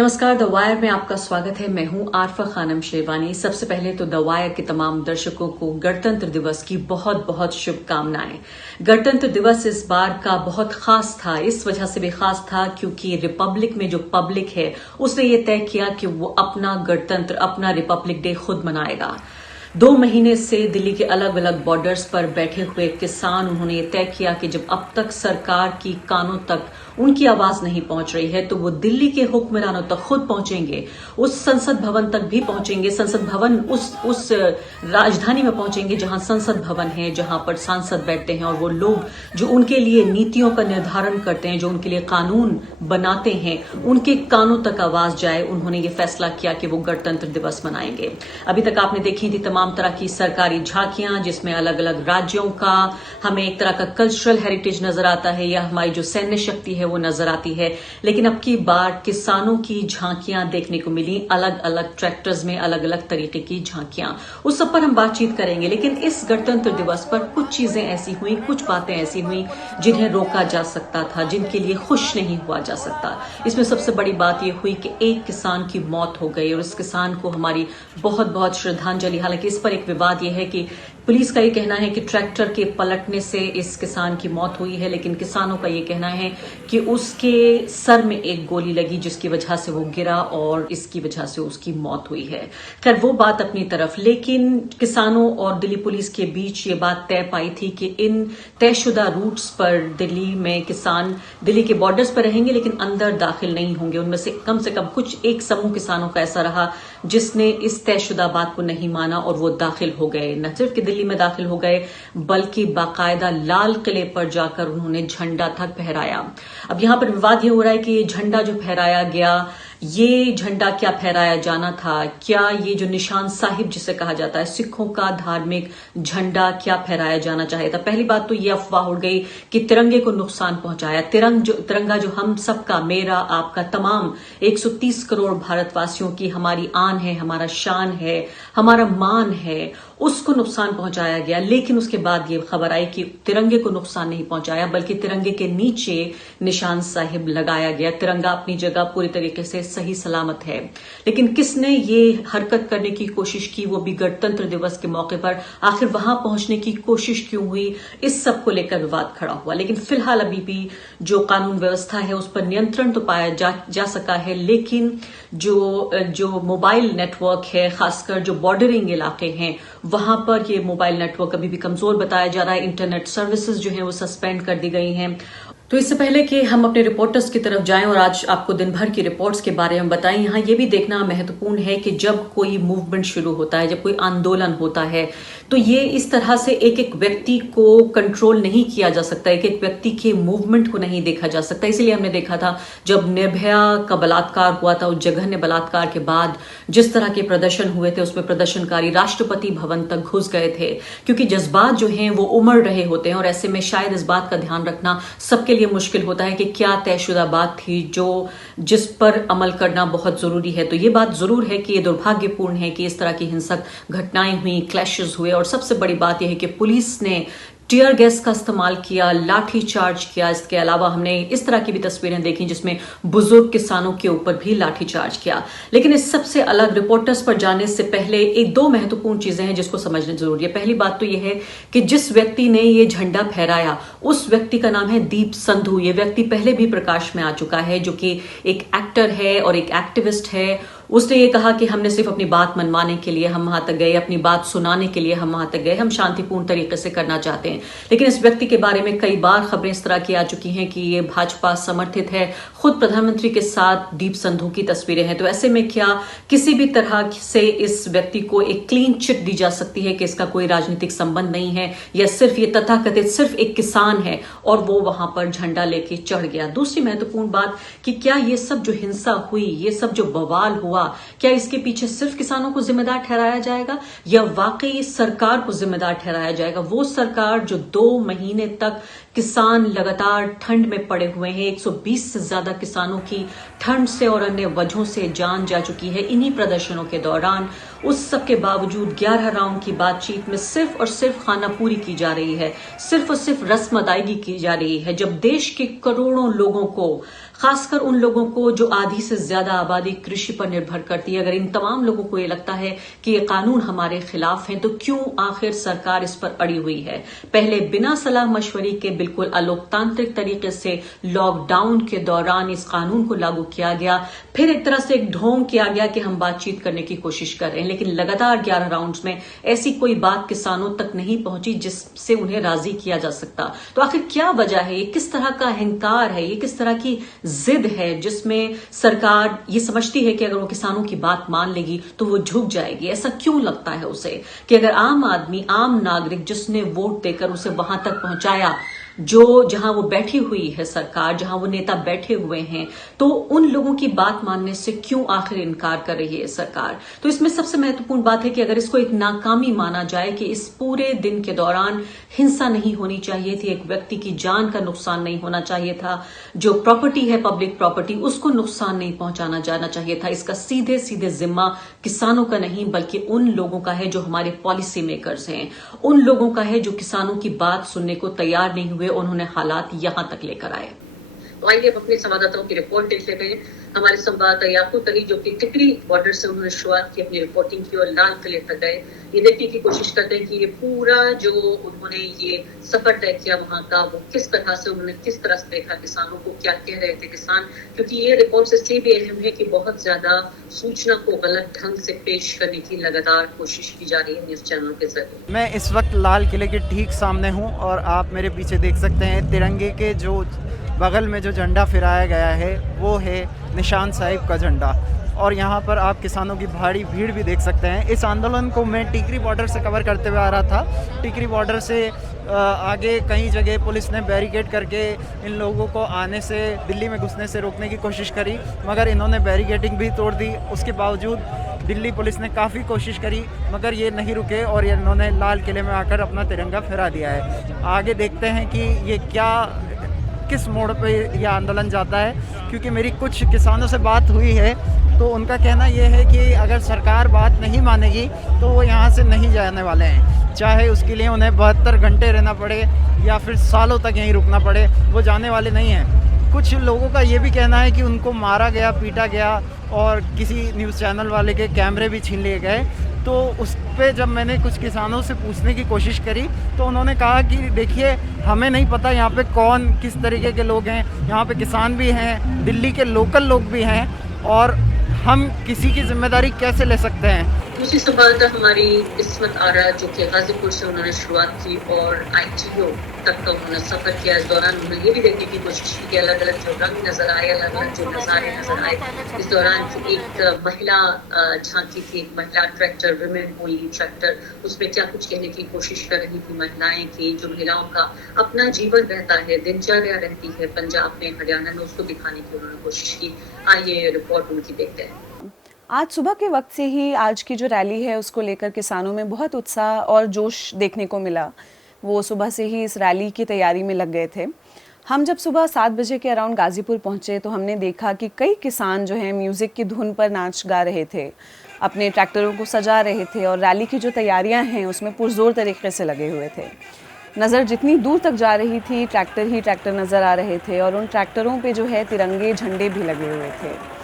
नमस्कार, the wire में आपका स्वागत है। मैं हूं आरफा खानम शेरवानी। सबसे पहले तो द वायर के तमाम दर्शकों को गणतंत्र दिवस की बहुत बहुत शुभकामनाएं। गणतंत्र दिवस इस बार का बहुत खास था, इस वजह से भी खास था क्योंकि रिपब्लिक में जो पब्लिक है उसने ये तय किया कि वो अपना गणतंत्र, अपना रिपब्लिक डे खुद मनाएगा। 2 महीने से दिल्ली के अलग अलग बॉर्डर्स पर बैठे हुए किसान, उन्होंने ये तय किया कि जब अब तक सरकार की कानों तक उनकी आवाज नहीं पहुंच रही है तो वो दिल्ली के हुक्मरानों तक खुद पहुंचेंगे, उस संसद भवन तक भी पहुंचेंगे। संसद भवन उस राजधानी में पहुंचेंगे जहां संसद भवन है, जहां पर सांसद बैठते हैं और वो लोग जो उनके लिए नीतियों का निर्धारण करते हैं, जो उनके लिए कानून बनाते हैं, उनके कानों तक आवाज जाए। उन्होंने ये फैसला किया कि वो गणतंत्र दिवस मनाएंगे। अभी तक आपने देखी थी तमाम तरह की सरकारी झांकियां जिसमें अलग अलग राज्यों का हमें एक तरह का कल्चरल हेरिटेज नजर आता है या हमारी जो सैन्य शक्ति है वो नजर आती है। लेकिन अब की बार किसानों की झांकियां देखने को मिली, अलग अलग ट्रैक्टर्स में अलग अलग तरीके की झांकियां। उस सब पर हम बातचीत करेंगे। लेकिन इस गणतंत्र दिवस पर कुछ चीजें ऐसी हुई, कुछ बातें ऐसी हुई जिन्हें रोका जा सकता था, जिनके लिए खुश नहीं हुआ जा सकता। इसमें सबसे बड़ी बात यह हुई कि एक किसान की मौत हो गई और इस किसान को हमारी बहुत बहुत श्रद्धांजलि। हालांकि इस पर एक विवाद यह है कि पुलिस का ये कहना है कि ट्रैक्टर के पलटने से इस किसान की मौत हुई है, लेकिन किसानों का ये कहना है कि उसके सर में एक गोली लगी जिसकी वजह से वो गिरा और इसकी वजह से उसकी मौत हुई है। खैर वो बात अपनी तरफ, लेकिन किसानों और दिल्ली पुलिस के बीच ये बात तय पाई थी कि इन तयशुदा रूट्स पर दिल्ली में किसान दिल्ली के बॉर्डर्स पर रहेंगे लेकिन अंदर दाखिल नहीं होंगे। उनमें से कम कुछ एक समूह किसानों का ऐसा रहा जिसने इस तयशुदा बात को नहीं माना और वो दाखिल हो गए। न सिर्फ कि दिल्ली में दाखिल हो गए बल्कि बाकायदा लाल किले पर जाकर उन्होंने झंडा तक फहराया। अब यहां पर विवाद ये हो रहा है कि ये झंडा जो फहराया गया, ये झंडा क्या फहराया जाना था? क्या ये जो निशान साहिब जिसे कहा जाता है, सिखों का धार्मिक झंडा, क्या फहराया जाना चाहिए था? पहली बात तो ये अफवाह उड़ गई कि तिरंगे को नुकसान पहुंचाया। तिरंगा जो हम सबका, मेरा, आपका, तमाम 130 करोड़ भारतवासियों की हमारी आन है, हमारा शान है, हमारा मान है, उसको नुकसान पहुंचाया गया। लेकिन उसके बाद ये खबर आई कि तिरंगे को नुकसान नहीं पहुंचाया बल्कि तिरंगे के नीचे निशान साहिब लगाया गया। तिरंगा अपनी जगह पूरी तरीके से सही सलामत है। लेकिन किसने ये हरकत करने की कोशिश की, वो भी गणतंत्र दिवस के मौके पर? आखिर वहां पहुंचने की कोशिश क्यों हुई? इस सब को लेकर विवाद खड़ा हुआ। लेकिन फिलहाल अभी भी जो कानून व्यवस्था है उस पर नियंत्रण तो पाया जा सका है, लेकिन जो मोबाइल नेटवर्क है, खासकर जो बॉर्डरिंग इलाके हैं, वहां पर ये मोबाइल नेटवर्क अभी भी कमजोर बताया जा रहा है। इंटरनेट सर्विसेज जो है वो सस्पेंड कर दी गई हैं। तो इससे पहले कि हम अपने रिपोर्टर्स की तरफ जाएं और आज आपको दिन भर की रिपोर्ट्स के बारे में बताएं, यहाँ ये भी देखना महत्वपूर्ण है कि जब कोई मूवमेंट शुरू होता है, जब कोई आंदोलन होता है, तो ये इस तरह से एक एक व्यक्ति को कंट्रोल नहीं किया जा सकता, एक एक व्यक्ति के मूवमेंट को नहीं देखा जा सकता। इसीलिए हमने देखा था जब निर्भया का बलात्कार हुआ था, उस जघन्य बलात्कार के बाद जिस तरह के प्रदर्शन हुए थे, उसमें प्रदर्शनकारी राष्ट्रपति भवन तक घुस गए थे, क्योंकि जज्बात जो हैं वो उमड़ रहे होते हैं और ऐसे में शायद इस बात का ध्यान रखना सबके ये मुश्किल होता है कि क्या तयशुदा बात थी जिस पर अमल करना बहुत जरूरी है। तो ये बात जरूर है कि ये दुर्भाग्यपूर्ण है कि इस तरह की हिंसक घटनाएं हुई, क्लैशेस हुए। और सबसे बड़ी बात यह है कि पुलिस ने टीयर गैस का इस्तेमाल किया, लाठी चार्ज किया। इसके अलावा हमने इस तरह की भी तस्वीरें देखी जिसमें बुजुर्ग किसानों के ऊपर भी लाठी चार्ज किया। लेकिन इस सबसे अलग रिपोर्टर्स पर जाने से पहले एक दो महत्वपूर्ण चीजें हैं जिसको समझना जरूरी है। पहली बात तो यह है कि जिस व्यक्ति ने ये झंडा फहराया उस व्यक्ति का नाम है दीप संधू। ये व्यक्ति पहले भी प्रकाश में आ चुका है, जो कि एक एक्टर है और एक एक्टिविस्ट है। उसने ये कहा कि हमने सिर्फ अपनी बात मनवाने के लिए हम वहां तक गए, अपनी बात सुनाने के लिए हम वहां तक गए, हम शांतिपूर्ण तरीके से करना चाहते हैं। लेकिन इस व्यक्ति के बारे में कई बार खबरें इस तरह की आ चुकी हैं कि ये भाजपा समर्थित है, खुद प्रधानमंत्री के साथ दीप संधू की तस्वीरें हैं। तो ऐसे में क्या किसी भी तरह से इस व्यक्ति को एक क्लीन चिट दी जा सकती है कि इसका कोई राजनीतिक संबंध नहीं है या सिर्फ ये तथाकथित सिर्फ एक किसान है और वो वहां पर झंडा लेके चढ़ गया? दूसरी महत्वपूर्ण बात कि क्या ये सब जो हिंसा हुई, ये सब जो बवाल हुआ, क्या इसके पीछे सिर्फ किसानों को जिम्मेदार ठहराया जाएगा या वाकई सरकार को जिम्मेदार ठहराया जाएगा? वो सरकार जो 2 महीने तक किसान लगातार ठंड में पड़े हुए हैं, 120 से ज्यादा किसानों की ठंड से और अन्य वजहों से जान जा चुकी है इन्हीं प्रदर्शनों के दौरान। उस सब के बावजूद 11 राउंड की बातचीत में सिर्फ और सिर्फ खानापूरी की जा रही है, सिर्फ और सिर्फ रस्म अदायगी की जा रही है, जब देश के करोड़ों लोगों को खासकर उन लोगों को जो आधी से ज्यादा आबादी कृषि पर निर्भर करती है। अगर इन तमाम लोगों को ये लगता है कि ये कानून हमारे खिलाफ हैं, तो क्यों आखिर सरकार इस पर अड़ी हुई है? पहले बिना सलाह मशवरे के बिल्कुल अलोकतांत्रिक तरीके से लॉकडाउन के दौरान इस कानून को लागू किया गया, फिर एक तरह से एक ढोंग किया गया कि हम बातचीत करने की कोशिश कर रहे हैं, लेकिन लगातार 11 राउंड्स में ऐसी कोई बात किसानों तक नहीं पहुंची जिससे उन्हें राजी किया जा सकता। तो आखिर क्या वजह है? ये किस तरह का अहंकार है? ये किस तरह की जिद है जिसमें सरकार ये समझती है कि अगर वो किसानों की बात मान लेगी तो वो झुक जाएगी? ऐसा क्यों लगता है उसे कि अगर आम आदमी, आम नागरिक जिसने वोट देकर उसे वहां तक पहुंचाया, जहां वो बैठी हुई है सरकार, जहां वो नेता बैठे हुए हैं, तो उन लोगों की बात मानने से क्यों आखिर इनकार कर रही है सरकार? तो इसमें सबसे महत्वपूर्ण बात है कि अगर इसको एक नाकामी माना जाए कि इस पूरे दिन के दौरान हिंसा नहीं होनी चाहिए थी, एक व्यक्ति की जान का नुकसान नहीं होना चाहिए था, जो प्रॉपर्टी है पब्लिक प्रॉपर्टी उसको नुकसान नहीं पहुंचाना जाना चाहिए था, इसका सीधे सीधे जिम्मा किसानों का नहीं बल्कि उन लोगों का है जो हमारे पॉलिसी मेकर्स हैं, उन लोगों का है जो किसानों की बात सुनने को तैयार नहीं हुए, उन्होंने हालात यहां तक लेकर आए। तो आइए अपने संवाददाताओं की रिपोर्ट देख लेते हैं। हमारे संवाददाता याकूब अली जो कि टिकरी बॉर्डर से उन्होंने शुरुआत की अपनी रिपोर्टिंग की और लाल किले तक गए, ये देखने की कोशिश करते हैं कि ये पूरा जो उन्होंने ये सफर तय किया वहां का, वो किस तरह से उन्होंने किस तरह से देखा, किसानों को क्या कह रहे थे किसान, क्योंकि ये रिपोर्ट इसलिए भी अहम है कि बहुत ज्यादा सूचना को गलत ढंग से पेश करने की लगातार कोशिश की जा रही है न्यूज चैनल के जरिए। मैं इस वक्त लाल किले के ठीक सामने हूँ और आप मेरे पीछे देख सकते हैं तिरंगे के जो बगल में जो झंडा फहराया गया है वो है निशान साहिब का झंडा, और यहाँ पर आप किसानों की भारी भीड़ भी देख सकते हैं। इस आंदोलन को मैं टिकरी बॉर्डर से कवर करते हुए आ रहा था। टिकरी बॉर्डर से आगे कई जगह पुलिस ने बैरिकेड करके इन लोगों को आने से, दिल्ली में घुसने से रोकने की कोशिश करी, मगर इन्होंने बैरिकेडिंग भी तोड़ दी। उसके बावजूद दिल्ली पुलिस ने काफ़ी कोशिश करी मगर ये नहीं रुके और ये इन्होंने लाल किले में आकर अपना तिरंगा फहरा दिया है। आगे देखते हैं कि ये किस मोड़ पे यह आंदोलन जाता है, क्योंकि मेरी कुछ किसानों से बात हुई है तो उनका कहना यह है कि अगर सरकार बात नहीं मानेगी तो वो यहाँ से नहीं जाने वाले हैं, चाहे उसके लिए उन्हें 72 घंटे रहना पड़े या फिर सालों तक यहीं रुकना पड़े, वो जाने वाले नहीं हैं। कुछ लोगों का ये भी कहना है कि उनको मारा गया, पीटा गया और किसी न्यूज़ चैनल वाले के कैमरे भी छीन लिए गए। तो उस पे जब मैंने कुछ किसानों से पूछने की कोशिश करी तो उन्होंने कहा कि देखिए हमें नहीं पता यहाँ पे कौन किस तरीके के लोग हैं, यहाँ पे किसान भी हैं, दिल्ली के लोकल लोग भी हैं, और हम किसी की जिम्मेदारी कैसे ले सकते हैं। दूसरी संवाददाता हमारी किस्मत आरा जो कि गाजीपुर से उन्होंने शुरुआत की और ITO तक का उन्होंने सफर किया। इस दौरान उन्होंने ये भी देखने की कोशिश की कि अलग अलग जो रंग नजर आए, अलग अलग जो नज़ारे नजर आए। इस दौरान एक महिला झांकी थी, एक महिला ट्रैक्टर, विमेन ओनली ट्रैक्टर, उसमें क्या कुछ कहने की कोशिश कर रही थी महिलाएं की, जो महिलाओं का अपना जीवन रहता है, दिनचर्या रहती है पंजाब में, हरियाणा में, उसको दिखाने की उन्होंने कोशिश की। आइए रिपोर्ट उनकी देखते हैं। आज सुबह के वक्त से ही आज की जो रैली है उसको लेकर किसानों में बहुत उत्साह और जोश देखने को मिला। वो सुबह से ही इस रैली की तैयारी में लग गए थे। हम जब सुबह 7 बजे के अराउंड गाजीपुर पहुंचे तो हमने देखा कि कई किसान जो हैं म्यूज़िक की धुन पर नाच गा रहे थे, अपने ट्रैक्टरों को सजा रहे थे और रैली की जो तैयारियाँ हैं उसमें पुरजोर तरीके से लगे हुए थे। नज़र जितनी दूर तक जा रही थी ट्रैक्टर ही ट्रैक्टर नज़र आ रहे थे और उन ट्रैक्टरों पे जो है तिरंगे झंडे भी लगे हुए थे।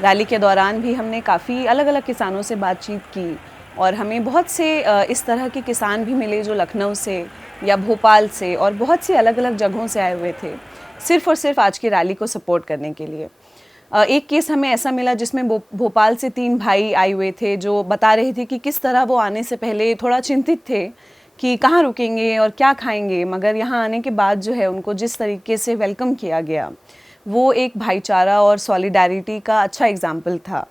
रैली के दौरान भी हमने काफ़ी अलग अलग किसानों से बातचीत की और हमें बहुत से इस तरह के किसान भी मिले जो लखनऊ से या भोपाल से और बहुत सी अलग अलग जगहों से आए हुए थे, सिर्फ़ और सिर्फ आज की रैली को सपोर्ट करने के लिए। एक केस हमें ऐसा मिला जिसमें भोपाल से 3 भाई आए हुए थे जो बता रहे थे कि किस तरह वो आने से पहले थोड़ा चिंतित थे कि कहाँ रुकेंगे और क्या खाएंगे, मगर यहाँ आने के बाद जो है उनको जिस तरीके से वेलकम किया गया वो एक भाईचारा और सॉलिडारिटी का अच्छा एग्जाम्पल था।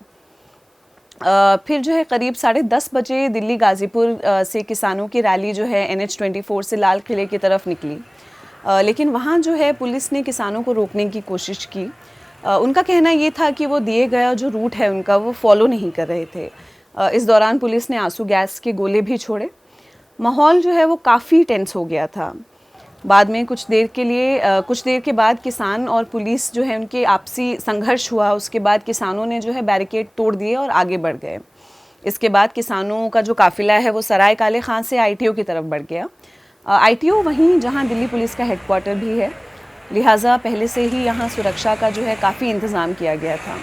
फिर जो है करीब 10:30 बजे दिल्ली गाज़ीपुर से किसानों की रैली जो है NH-24 से लाल किले की तरफ निकली, लेकिन वहाँ जो है पुलिस ने किसानों को रोकने की कोशिश की। उनका कहना ये था कि वो दिए गया जो रूट है उनका वो फॉलो नहीं कर रहे थे। इस दौरान पुलिस ने आंसू गैस के गोले भी छोड़े। माहौल जो है वो काफ़ी टेंस हो गया था। बाद में कुछ देर के बाद किसान और पुलिस जो है उनके आपसी संघर्ष हुआ। उसके बाद किसानों ने जो है बैरिकेड तोड़ दिए और आगे बढ़ गए। इसके बाद किसानों का जो काफ़िला है वो सराय काले खां से ITO की तरफ बढ़ गया। ITO वहीं जहां दिल्ली पुलिस का हेडक्वार्टर भी है। लिहाजा पहले से ही यहाँ सुरक्षा का जो है काफ़ी इंतज़ाम किया गया था।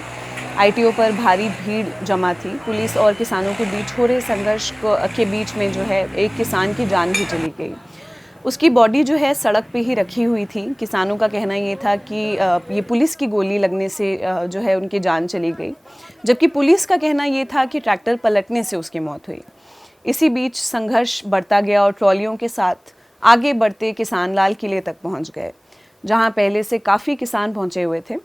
आईटीओ पर भारी भीड़ जमा थी। पुलिस और किसानों के बीच हो रहे संघर्ष के बीच में जो है एक किसान की जान भी चली गई। उसकी बॉडी जो है सड़क पे ही रखी हुई थी। किसानों का कहना ये था कि ये पुलिस की गोली लगने से जो है उनकी जान चली गई, जबकि पुलिस का कहना ये था कि ट्रैक्टर पलटने से उसकी मौत हुई। इसी बीच संघर्ष बढ़ता गया और ट्रॉलियों के साथ आगे बढ़ते किसान लाल किले तक पहुंच गए, जहां पहले से काफ़ी किसान पहुंचे हुए थे।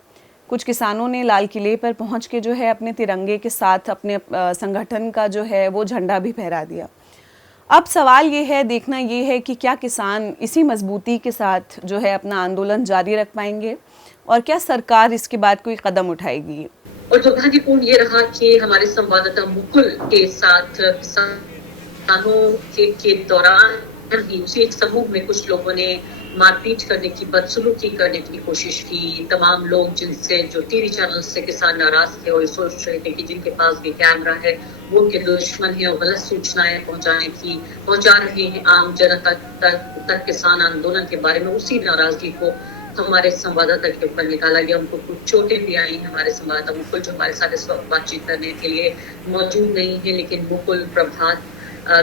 कुछ किसानों ने लाल किले पर पहुंच के जो है अपने तिरंगे के साथ अपने संगठन का जो है वो झंडा भी फहरा दिया। अब सवाल ये है, देखना ये है कि क्या किसान इसी मजबूती के साथ जो है अपना आंदोलन जारी रख पाएंगे और क्या सरकार इसके बाद कोई कदम उठाएगी। और दुर्भाग्यपूर्ण ये रहा कि हमारे संवाददाता मुकुल के साथ किसानों के दौरान ही उसी एक समूह में कुछ लोगों ने मारपीट करने की, बदसलूकी करने की कोशिश की। तमाम लोग जिनसे जो टीवी चैनल से किसान नाराज थे और सोच रहे थे कि जिनके पास भी कैमरा है वो उनके दुश्मन है और गलत सूचनाएं पहुंचा रहे हैं आम जनता तक किसान आंदोलन के बारे में। उसी नाराजगी को हमारे संवाददाता के ऊपर निकाला गया। उनको कुछ चोटें भी आई। हमारे संवाददाता मुकुल जो हमारे साथ इस वक्त बातचीत करने के लिए मौजूद नहीं है, लेकिन मुकुल, प्रभात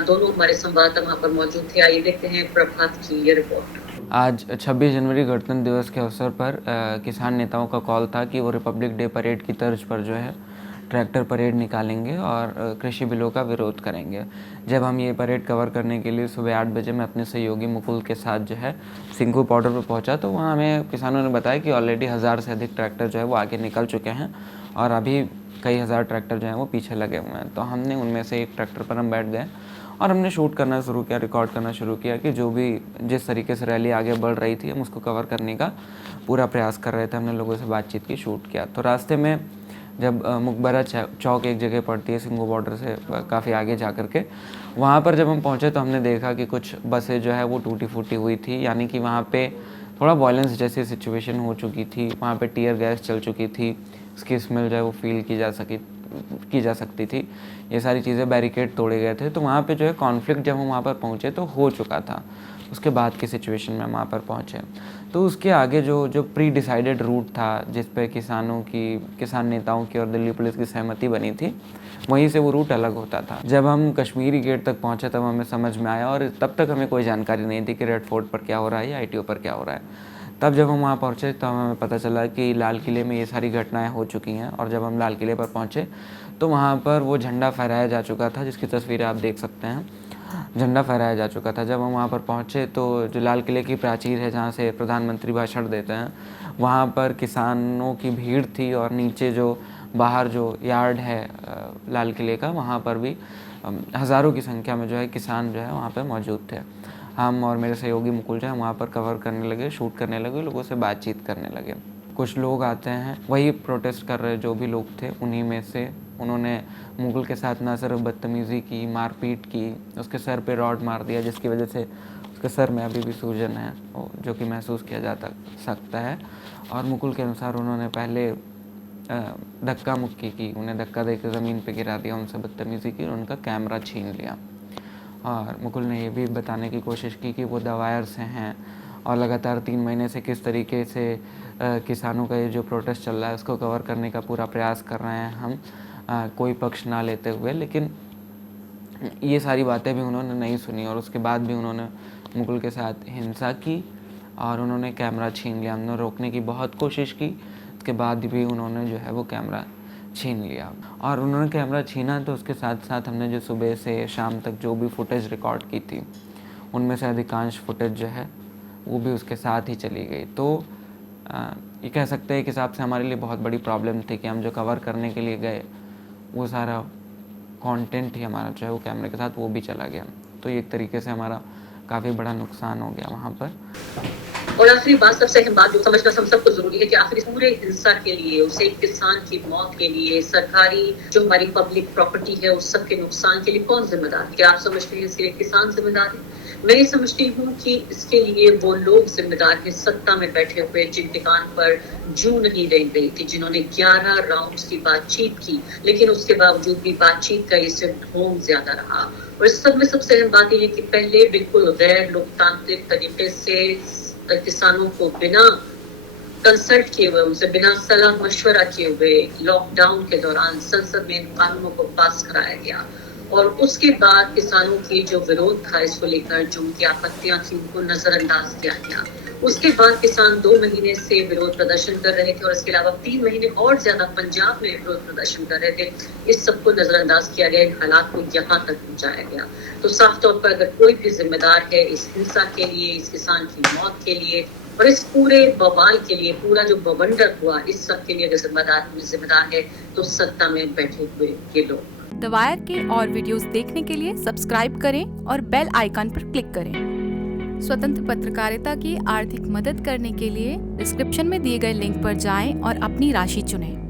दोनों हमारे संवाददाता वहाँ पर मौजूद थे। आइए देखते हैं प्रभात की ये रिपोर्ट। आज 26 जनवरी गणतंत्र दिवस के अवसर पर किसान नेताओं का कॉल था कि वो रिपब्लिक डे परेड की तर्ज पर जो है ट्रैक्टर परेड निकालेंगे और कृषि बिलों का विरोध करेंगे। जब हम ये परेड कवर करने के लिए सुबह 8 बजे मैं अपने सहयोगी मुकुल के साथ जो है सिंघू बॉर्डर पर पहुंचा, तो वहाँ हमें किसानों ने बताया कि ऑलरेडी 1000 से अधिक ट्रैक्टर जो है वो आगे निकल चुके हैं और अभी कई हज़ार ट्रैक्टर जो हैं वो पीछे लगे हुए हैं। तो हमने उनमें से एक ट्रैक्टर पर हम बैठ गए और हमने शूट करना शुरू किया, रिकॉर्ड करना शुरू किया कि जो भी जिस तरीके से रैली आगे बढ़ रही थी हम उसको कवर करने का पूरा प्रयास कर रहे थे। हमने लोगों से बातचीत की, शूट किया। तो रास्ते में जब मुकबरा चौक एक जगह पड़ती है सिंघू बॉर्डर से काफ़ी आगे जा कर के, वहाँ पर जब हम पहुँचे तो हमने देखा कि कुछ बसें जो है वो टूटी फूटी हुई थी, यानी कि वहाँ पे थोड़ा वायलेंस जैसी सिचुएशन हो चुकी थी। वहाँ पे टीयर गैस चल चुकी थी, उसकी स्मेल जो है वो फील की जा सकती थी। ये सारी चीज़ें, बैरिकेड तोड़े गए थे। तो वहाँ पे जो है कॉन्फ्लिक्ट जब हम वहाँ पर पहुँचे तो हो चुका था। उसके बाद की सिचुएशन में वहाँ पर पहुँचे तो उसके आगे जो प्री डिसाइडेड रूट था जिस पे किसान नेताओं की और दिल्ली पुलिस की सहमति बनी थी, वहीं से वो रूट अलग होता था। जब हम कश्मीरी गेट तक पहुँचे तब हमें समझ में आया, और तब तक हमें कोई जानकारी नहीं थी कि रेड फोर्ट पर क्या हो रहा है या ITO पर क्या हो रहा है। तब जब हम वहाँ पहुँचे तो हमें पता चला कि लाल किले में ये सारी घटनाएं हो चुकी हैं। और जब हम लाल किले पर पहुँचे तो वहाँ पर वो झंडा फहराया जा चुका था, जिसकी तस्वीरें आप देख सकते हैं। झंडा फहराया जा चुका था। जब हम वहाँ पर पहुँचे तो जो लाल किले की प्राचीर है जहाँ से प्रधानमंत्री भाषण देते हैं, वहाँ पर किसानों की भीड़ थी और नीचे जो बाहर जो यार्ड है लाल किले का, वहाँ पर भी हज़ारों की संख्या में जो है किसान जो है वहाँ पर मौजूद थे। हम और मेरे सहयोगी मुकुल जो है वहाँ पर कवर करने लगे, शूट करने लगे, लोगों से बातचीत करने लगे। कुछ लोग आते हैं, वही प्रोटेस्ट कर रहे जो भी लोग थे, उन्हीं में से उन्होंने मुकुल के साथ ना सिर्फ बदतमीज़ी की, मारपीट की, उसके सर पे रॉड मार दिया, जिसकी वजह से उसके सर में अभी भी सूजन है जो कि महसूस किया जा सकता है। और मुकुल के अनुसार उन्होंने पहले धक्का मुक्की की, उन्हें धक्का देकर ज़मीन पे गिरा दिया, उनसे बदतमीज़ी की और उनका कैमरा छीन लिया। और मुकुल ने ये भी बताने की कोशिश की कि वो दवायर से हैं और लगातार 3 महीने से किस तरीके से किसानों का ये जो प्रोटेस्ट चल रहा है उसको कवर करने का पूरा प्रयास कर रहे हैं हम, कोई पक्ष ना लेते हुए। लेकिन ये सारी बातें भी उन्होंने नहीं सुनी और उसके बाद भी उन्होंने मुकुल के साथ हिंसा की और उन्होंने कैमरा छीन लिया। हमने रोकने की बहुत कोशिश की, उसके बाद भी उन्होंने जो है वो कैमरा छीन लिया। और उन्होंने कैमरा छीना तो उसके साथ साथ हमने जो सुबह से शाम तक जो भी फुटेज रिकॉर्ड की थी, उनमें से अधिकांश फुटेज जो है वो भी उसके साथ ही चली गई। तो ये कह सकते हैं एक हिसाब से हमारे लिए बहुत बड़ी प्रॉब्लम थी कि हम जो कवर करने के लिए गए वो सारा कंटेंट ही हमारा जो है वो कैमरे के साथ वो भी चला गया। तो एक तरीके से हमारा काफ़ी बड़ा नुकसान हो गया वहाँ पर। और आखिरी बात, सबसे अहम बात जो समझना हम सबको जरूरी है कि आखिर पूरे हिंसा के लिए, उसे एक किसान की मौत के लिए, सरकारी जो हमारी पब्लिक प्रॉपर्टी है उस सब के नुकसान के लिए कौन जिम्मेदार है? क्या आप समझते हैं इसके लिए किसान जिम्मेदार है? मैं ये समझती हूँ कि इसके लिए वो लोग जिम्मेदार हैं सत्ता में बैठे हुए, जिनके कान पर जू नहीं रह गई थी, जिन्होंने 11 राउंड्स की बातचीत की, लेकिन उसके बावजूद भी बातचीत का ये सिर्फ ढोंग ज्यादा रहा। और इस सब में सबसे अहम बात यह है कि पहले बिल्कुल गैर लोकतांत्रिक तरीके से किसानों को बिना कंसल्ट किए हुए, उनसे बिना सलाह मशवरा किए हुए लॉकडाउन के दौरान संसद में इन कानूनों को पास कराया गया। और उसके बाद किसानों की जो विरोध था इसको लेकर, जो उनकी आपत्तियां थी, उनको नजरअंदाज किया गया। उसके बाद किसान 2 महीने से विरोध प्रदर्शन कर रहे थे और इसके अलावा 3 महीने और ज्यादा पंजाब में विरोध प्रदर्शन कर रहे थे। इस सबको नजरअंदाज किया गया, इन हालात को यहाँ तक पहुंचाया गया। तो साफ तौर पर अगर कोई भी जिम्मेदार है इस हिंसा के लिए, इस किसान की मौत के लिए और इस पूरे बवाल के लिए, पूरा जो बवंडर हुआ, इस सब के लिए अगर जिम्मेदार है तो सत्ता में बैठे हुए ये लोग। द वायर के और वीडियोस देखने के लिए सब्सक्राइब करें और बेल आइकन पर क्लिक करें। स्वतंत्र पत्रकारिता की आर्थिक मदद करने के लिए डिस्क्रिप्शन में दिए गए लिंक पर जाएं और अपनी राशि चुनें।